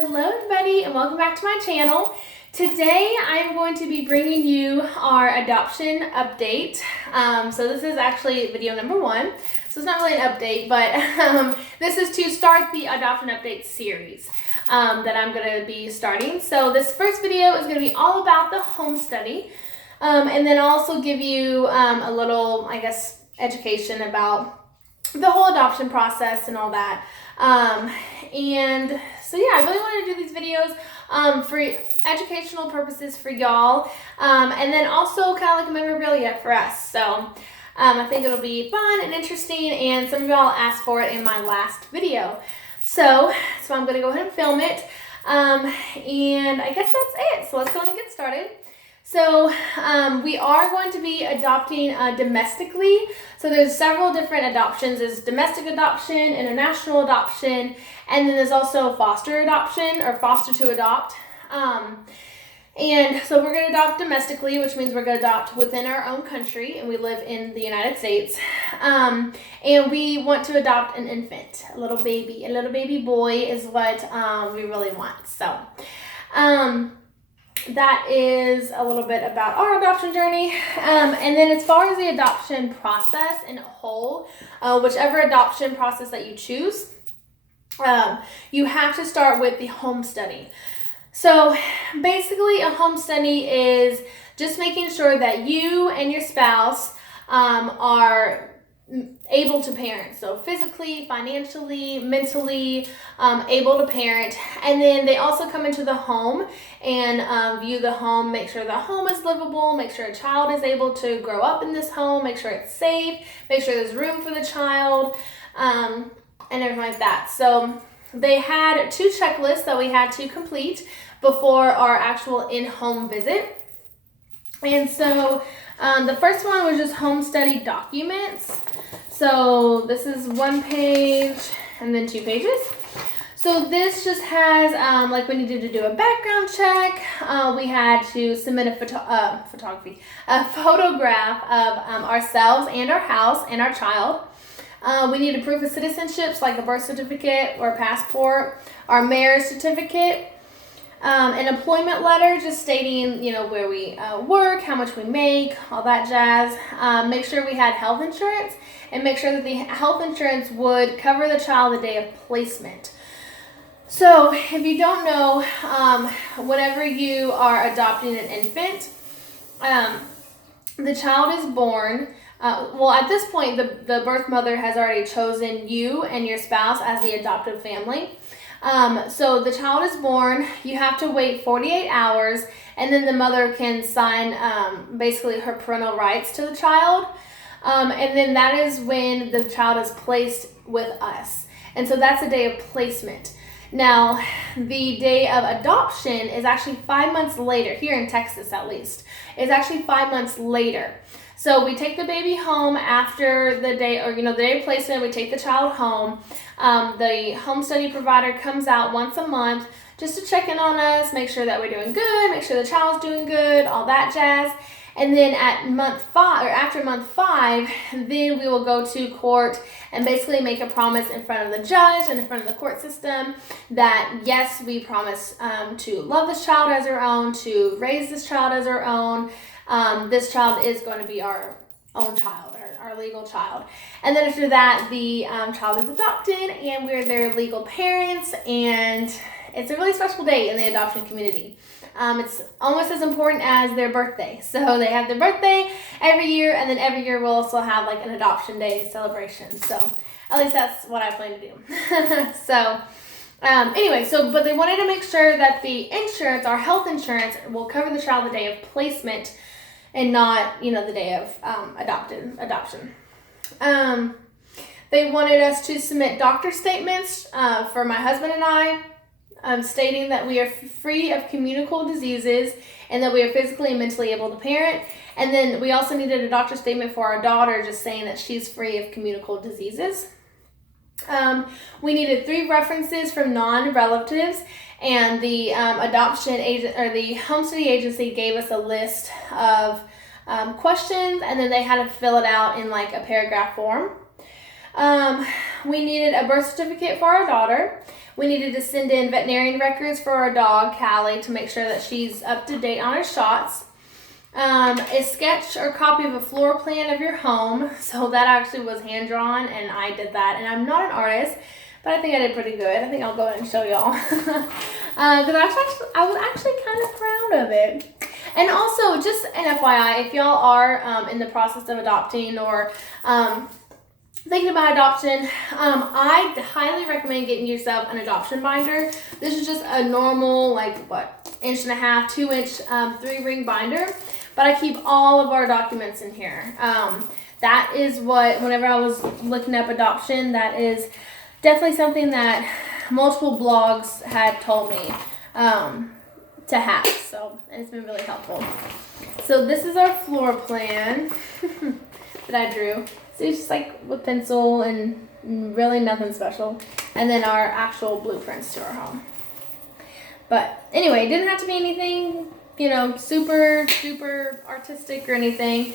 Hello everybody and welcome back to my channel. Today I'm going to be bringing you our adoption update. So this is actually video number 1. So it's not really an update, but this is to start the adoption update series that I'm going to be starting. So this first video is going to be all about the home study. And then I'll also give you a little, I guess, education about the whole adoption process and all that. And so yeah, I really wanted to do these videos for educational purposes for y'all, and then also kind of like a memorabilia for us. So I think it'll be fun and interesting, and some of y'all asked for it in my last video. So I'm going to go ahead and film it, and I guess that's it. So let's go ahead and get started. So we are going to be adopting domestically. So there's several different adoptions. There's domestic adoption, international adoption, and then there's also foster adoption or foster to adopt. And so we're going to adopt domestically, which means we're going to adopt within our own country, and we live in the United States. And we want to adopt an infant, a little baby boy is what we really want. So that is a little bit about our adoption journey. And then as far as the adoption process in whole, whichever adoption process that you choose, you have to start with the home study. So basically a home study is just making sure that you and your spouse are able to parent, so physically, financially, mentally able to parent. And then they also come into the home and view the home, make sure the home is livable, make sure a child is able to grow up in this home, make sure it's safe, make sure there's room for the child, and everything like that. So they had 2 checklists that we had to complete before our actual in-home visit. And so the first one was just home study documents. So this is 1 page and then 2 pages. So this just has, like we needed to do a background check. We had to submit a photograph of ourselves and our house and our child. We needed proof of citizenships like a birth certificate or a passport, our marriage certificate, an employment letter just stating, where we work, how much we make, all that jazz. Make sure we had health insurance and make sure that the health insurance would cover the child the day of placement. So if you don't know, whenever you are adopting an infant, the child is born. Well, at this point, the birth mother has already chosen you and your spouse as the adoptive family. So the child is born, you have to wait 48 hours, and then the mother can sign basically her parental rights to the child. And then that is when the child is placed with us. And so that's the day of placement. Now, the day of adoption is actually 5 months later, here in Texas at least. It's actually 5 months later. So we take the baby home after the day, or the day of placement, we take the child home. The home study provider comes out once a month just to check in on us, make sure that we're doing good, make sure the child's doing good, all that jazz. And then at month 5, or after month 5, then we will go to court and basically make a promise in front of the judge and in front of the court system that yes, we promise to love this child as our own, to raise this child as our own. This child is going to be our own child, our legal child. And then after that, the child is adopted and we're their legal parents, and it's a really special day in the adoption community. It's almost as important as their birthday. So they have their birthday every year, and then every year we'll also have like an adoption day celebration. So at least that's what I plan to do. So anyway, but they wanted to make sure that the insurance, our health insurance, will cover the child the day of placement and not, the day of adoption. They wanted us to submit doctor statements for my husband and I, stating that we are free of communicable diseases and that we are physically and mentally able to parent. And then we also needed a doctor statement for our daughter just saying that she's free of communicable diseases. We needed 3 references from non-relatives, and the adoption agent or the home study agency gave us a list of questions, and then they had to fill it out in like a paragraph form. We needed a birth certificate for our daughter. We needed to send in veterinarian records for our dog, Callie, to make sure that she's up to date on her shots. A sketch or copy of a floor plan of your home. So that actually was hand drawn, and I did that. And I'm not an artist, but I think I did pretty good. I think I'll go ahead and show y'all. Because I was actually kind of proud of it. And also, just an FYI, if y'all are in the process of adopting or thinking about adoption, I highly recommend getting yourself an adoption binder. This is just a normal, like, 1.5 2 inch 3-ring binder. But I keep all of our documents in here. That is what, whenever I was looking up adoption, that is definitely something that multiple blogs had told me to have. So, and it's been really helpful. So this is our floor plan that I drew. So it's just like with pencil and really nothing special. And then our actual blueprints to our home. But anyway, it didn't have to be anything, you know, super artistic or anything.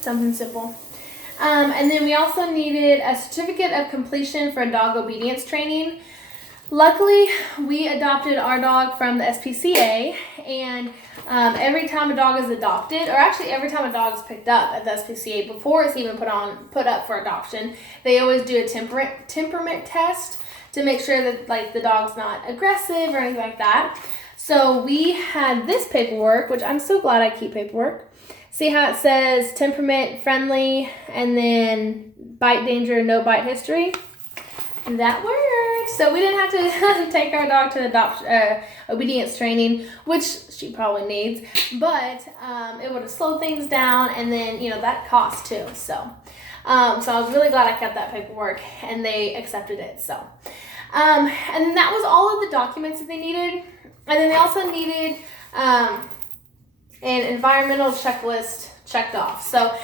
Something simple. And then we also needed a certificate of completion for dog obedience training. Luckily, we adopted our dog from the SPCA, and every time a dog is adopted, or actually every time a dog is picked up at the SPCA before it's even put up for adoption, they always do a temperament test to make sure that, like, the dog's not aggressive or anything like that. So we had this paperwork, which I'm so glad I keep paperwork. See how it says temperament friendly and then bite danger, no bite history? That worked. So we didn't have to take our dog to obedience training, which she probably needs, but it would have slowed things down, and then, you know, that cost too. So I was really glad I kept that paperwork and they accepted it. So and that was all of the documents that they needed. And then they also needed an environmental checklist checked off. So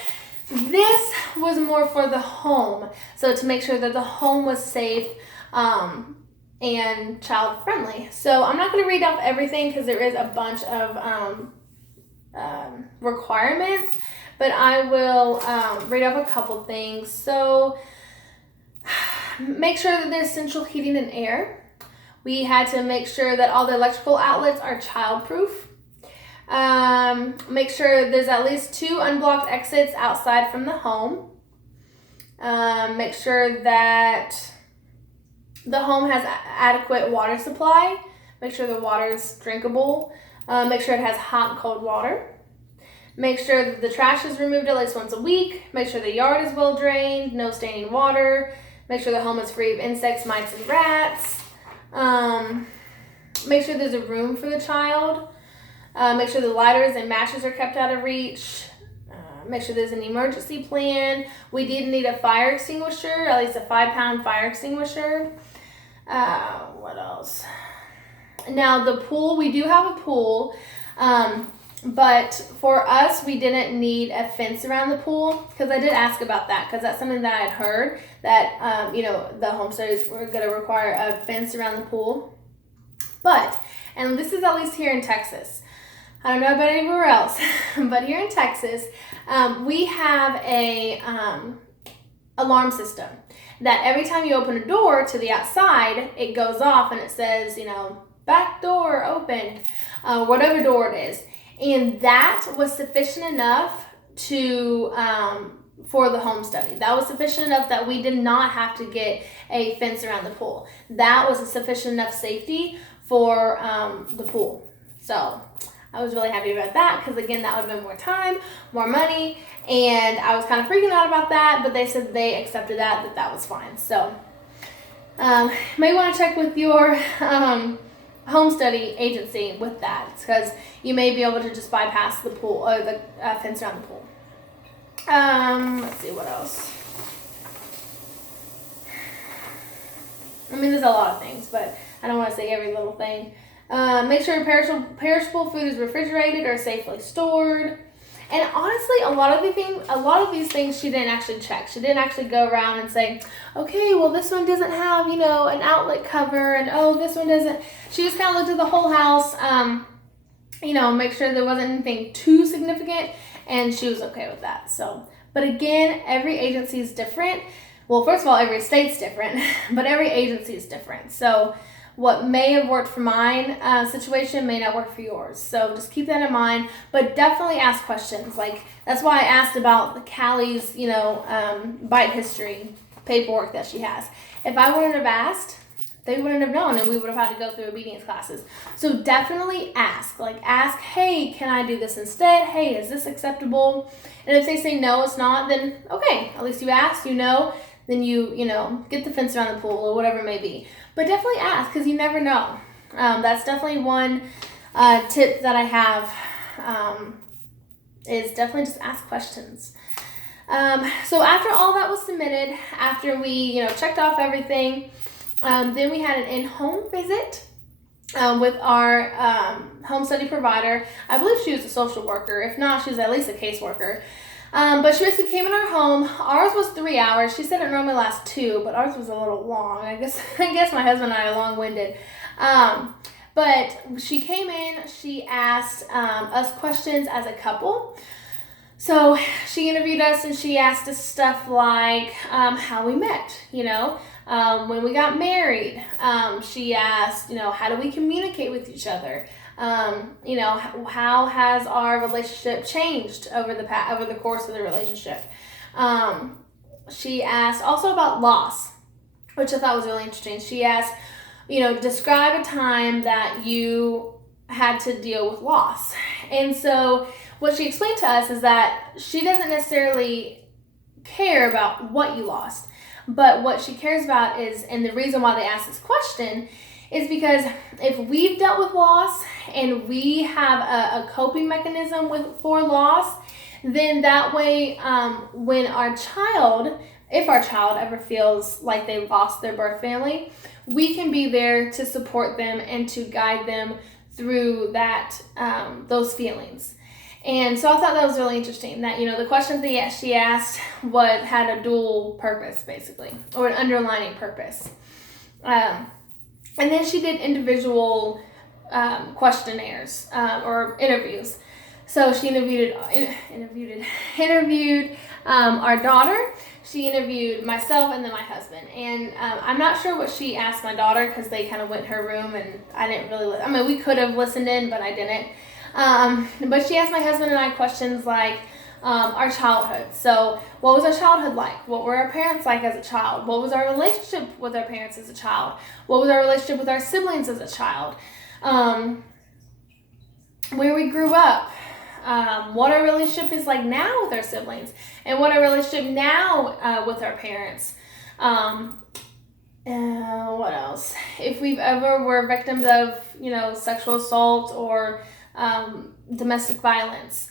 this was more for the home. So to make sure that the home was safe and child friendly. So I'm not going to read off everything because there is a bunch of requirements, but I will read off a couple things. So make sure that there's central heating and air. We had to make sure that all the electrical outlets are child-proof. Make sure there's at least 2 unblocked exits outside from the home. Make sure that the home has adequate water supply. Make sure the water is drinkable. Make sure it has hot and cold water. Make sure that the trash is removed at least once a week. Make sure the yard is well drained, no standing water. Make sure the home is free of insects, mites, and rats. Make sure there's a room for the child. Make sure the lighters and matches are kept out of reach. Make sure there's an emergency plan. We did need a fire extinguisher, at least a 5-pound fire extinguisher. What else? Now the pool, we do have a pool, but for us, we didn't need a fence around the pool, because I did ask about that, because that's something that I had heard, that, you know, the homesteaders were going to require a fence around the pool. But, and this is at least here in Texas, I don't know about anywhere else, but here in Texas, we have a alarm system that every time you open a door to the outside, it goes off and it says, you know, back door open, whatever door it is. And that was sufficient enough to for the home study. That was sufficient enough that we did not have to get a fence around the pool. That was a sufficient enough safety for the pool. So I was really happy about that, because again, that would have been more time, more money, and I was kind of freaking out about that, but they said they accepted that was fine. So may want to check with your home study agency with that, because you may be able to just bypass the pool or the fence around the pool. Let's see what else. I mean, there's a lot of things, but I don't want to say every little thing. Make sure perishable food is refrigerated or safely stored. And honestly, a lot of these things she didn't actually check. She didn't actually go around and say, okay, well, this one doesn't have, you know, an outlet cover, and oh, this one doesn't. She just kind of looked at the whole house, you know, make sure there wasn't anything too significant, and she was okay with that. So, but again, every agency is different. well, first of all, every state's different, but every agency is different. So what may have worked for mine situation may not work for yours. So just keep that in mind, but definitely ask questions. Like, that's why I asked about the Callie's, bite history paperwork that she has. If I wouldn't have asked, they wouldn't have known, and we would have had to go through obedience classes. So definitely ask. Like, ask, hey, can I do this instead? Hey, is this acceptable? And if they say no, it's not, then okay, at least you asked, then you get the fence around the pool or whatever it may be. But definitely ask, because you never know. That's definitely one tip that I have, is definitely just ask questions. So after all that was submitted, after we checked off everything, then we had an in-home visit with our home study provider. I believe she was a social worker. If not, she was at least a caseworker. But she basically came in our home. Ours was 3 hours. She said it normally lasts 2, but ours was a little long. I guess my husband and I are long-winded. But she came in. She asked us questions as a couple. So she interviewed us, and she asked us stuff like how we met, when we got married. She asked, how do we communicate with each other? How has our relationship changed over the course of the relationship? She asked also about loss, which I thought was really interesting. She asked, describe a time that you had to deal with loss. And so what she explained to us is that she doesn't necessarily care about what you lost, but what she cares about is, and the reason why they ask this question is because if we've dealt with loss and we have a coping mechanism for loss, then that way when if our child ever feels like they lost their birth family, we can be there to support them and to guide them through that those feelings. And so I thought that was really interesting that, the questions that she asked had a dual purpose, basically, or an underlining purpose. And then she did individual questionnaires or interviews. So she interviewed our daughter. She interviewed myself and then my husband. And I'm not sure what she asked my daughter, because they kind of went in her room and I didn't really we could have listened in, but I didn't. But she asked my husband and I questions like our childhood. So what was our childhood like? What were our parents like as a child? What was our relationship with our parents as a child? What was our relationship with our siblings as a child? Where we grew up. What our relationship is like now with our siblings, and what our relationship now with our parents. What else? If we've ever were victims of, sexual assault or domestic violence.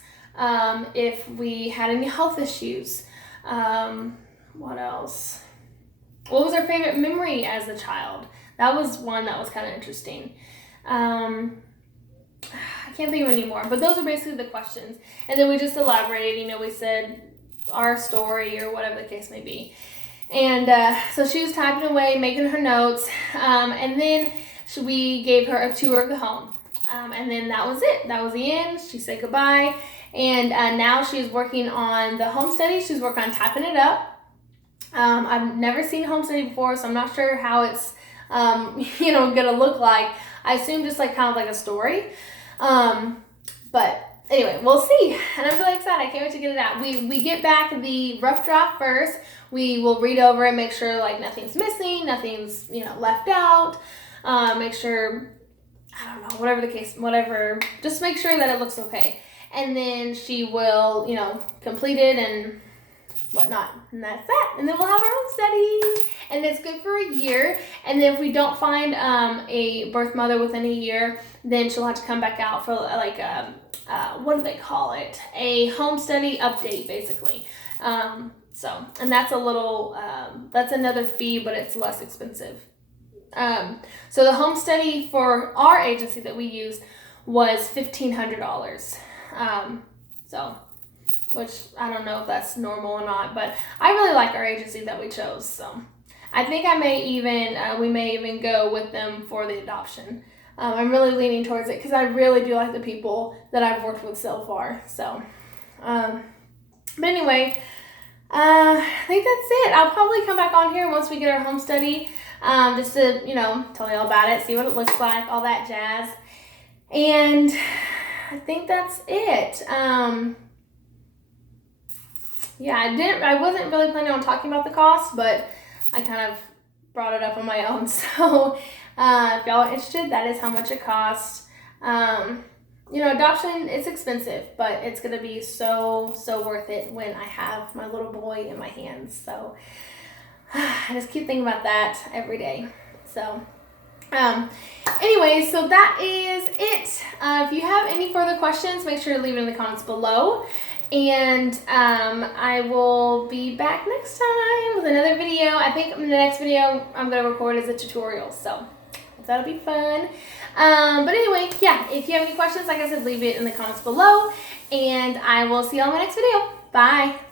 If we had any health issues. What else? What was our favorite memory as a child? That was one that was kind of interesting. I can't think of any more, but those are basically the questions. And then we just elaborated, we said our story or whatever the case may be. And so she was typing away, making her notes, and then we gave her a tour of the home. And then that was it. That was the end. She said goodbye. And now she's working on the home study. She's working on typing it up. I've never seen home study before, so I'm not sure how it's, gonna look like. I assume just kind of like a story. But anyway, we'll see. And I'm really excited. I can't wait to get it out. We get back the rough draft first. We will read over and make sure nothing's missing, nothing's, left out. Make sure, I don't know, whatever the case, just make sure that it looks okay. And then she will, complete it and whatnot. And that's that. And then we'll have our own study. And it's good for a year. And then if we don't find a birth mother within a year, then she'll have to come back out for what do they call it? A home study update, basically. And that's that's another fee, but it's less expensive. So the home study for our agency that we used was $1,500. Which I don't know if that's normal or not, but I really like our agency that we chose. So I think we may even go with them for the adoption. I'm really leaning towards it because I really do like the people that I've worked with so far. So, but anyway, I think that's it. I'll probably come back on here once we get our home study, just to, you know, tell you all about it, see what it looks like, all that jazz. And I think that's it. Yeah, I wasn't really planning on talking about the cost, but I kind of brought it up on my own. So if y'all are interested, that is how much it costs. You know, adoption, it's expensive, but it's going to be so worth it when I have my little boy in my hands. So I just keep thinking about that every day. So anyway, so that is it. If you have any further questions, make sure to leave it in the comments below. And I will be back next time with another video. I think the next video I'm going to record is a tutorial. So that'll be fun. But anyway, yeah, if you have any questions, like I said, leave it in the comments below. And I will see you on my next video. Bye.